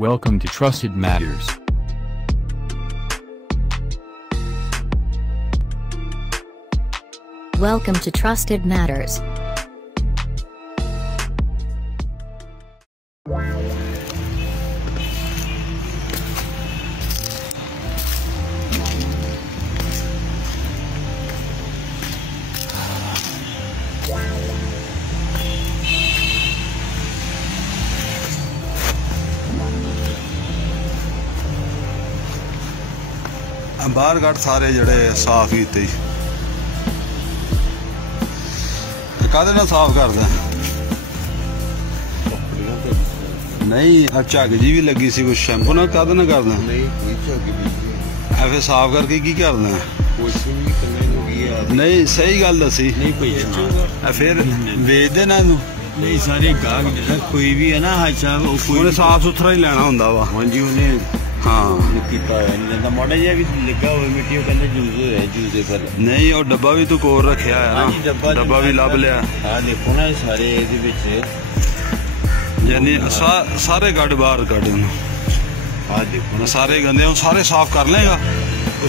Welcome to Trusted Matters. Welcome to Trusted Matters. बाहर घट सारे जड़े साफ कीते कादे नाल साफ करदा नहीं झग जी भी लगी सी कुछ शैंपू नाल कादे नाल करदा फिर साफ करके की करदा नहीं सही गल दसी फिर बेच देना नहीं सारे गाहक जिहड़ा कोई भी है ना हाशा कोई साफ सुथरा ही लेना हुंदा वा हाँ जी उन्हें हाँ माड़ा जिहा भी लिखा हुआ मिट्टी कहते जूस होया जूस पर नहीं और डब्बा भी तू कोल रखिया है ना डब्बा भी लभ लिया देखो ना सारे यानी सारे गड बाहर कड़ देखो ना सारे गंदे सारे साफ कर लेगा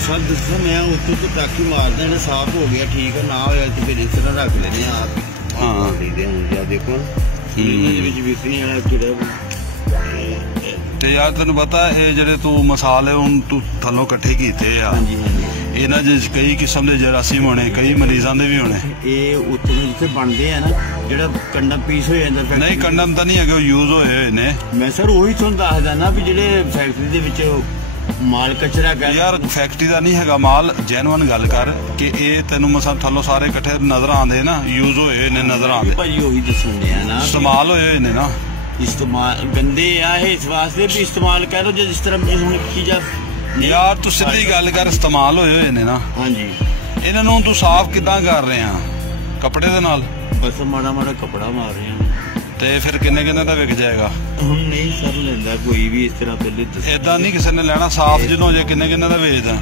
सर दसो मैं उत्तों तो टाकी मार देना साफ हो गया ठीक है ना होया तो फिर इस तरह रख लेने आप हाँ देखो ते यार तेन पता है जेडे तू मसाले हुण तू थल्लों कट्ठे कीते आ इन्हां च कई किस्म दे जरासीम होने कई मरीजां दे भी होने ये उत्तों जिथे बनदे है ना जेड़ा कंडम पीस हो जांदा नहीं कंडम तां नहीं है यूज होए होए ने मैं सर वही तुहानूं दसदा ना भी जेडे फैक्ट्री दे विच माल कचरा कर यार फैक्ट्री दा नहीं हैगा माल जेन्युइन गल कर कि ए तैनूं मसां थल्लों सारे कट्ठे नजर आंदे ना यूज होए होए ने नजर आंदे भाई ओही दसने आ ना इस्तेमाल होए होए ने ना इस्तेमाल गंदे आ इस वास्ते भी इस्तेमाल करो जिस तरह हुण चीज़ां यार तू सीधी गल कर इस्तेमाल होए होए ने ना हाँ जी इन्हां नूं तू साफ किदां कर रहे हैं कपड़े दे नाल बस माड़ा माड़ा कपड़ा मार रहे हैं ते फिर किन्ने किन्ने दा विक जाएगा हम नहीं सर लेंदा कोई भी इस तरह पहले इदां नहीं किसी ने लेना साफ जिन्हों जे किन्ने किन्ने दा बेचदा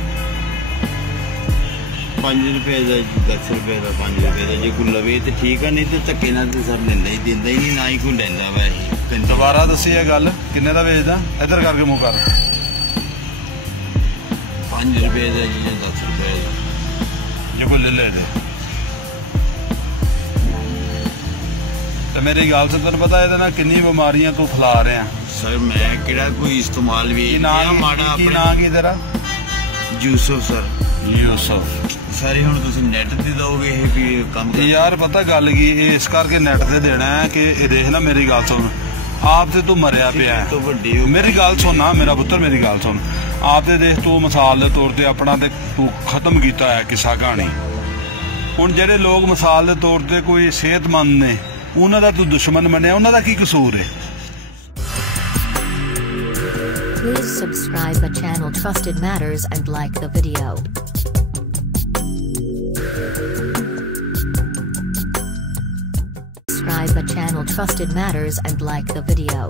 5 रुपए का 10 रुपए का 5 रुपए का जो कोई लवे तो ठीक है नहीं तो धक्के नाल तो सर लेंदा ही देंदा ही नहीं ना ही कोई लेंदा वैसे दोबारा दसी है गल किन्ने दा बेचदा इधर करके मुंह कर 5 रुपए का जी 10 रुपए का जो कोई ले ले दे तो मेरी गल से तेन पता है ना किन्नी बीमारियां तू फैला रहे हैं सर मैं किहड़ा कोई इस्तेमाल भी माड़ा अपना नाम की तेरा यूसुफ सर यूसुफ सारे हुण तुसीं नेट ते दोगे भी काम यार पता गल की इस करके नेट ते देना है कि देख ना मेरी गल सुन आप ते तू मरिया पिया है मेरी गल सुन ना मेरा पुत्र मेरी गल सुन आप ते देख तू मिसाल के तौर पर अपना ते तू खत्म किया है किस्सा कहानी हुण जेडे लोग मिसाल के तौर पर कोई सेहतमंद ने उन्हां दा तू दुश्मन मनिया उन्हां दा की कसूर है Please subscribe the channel Trusted Matters and like the video. Subscribe the channel Trusted Matters and like the video.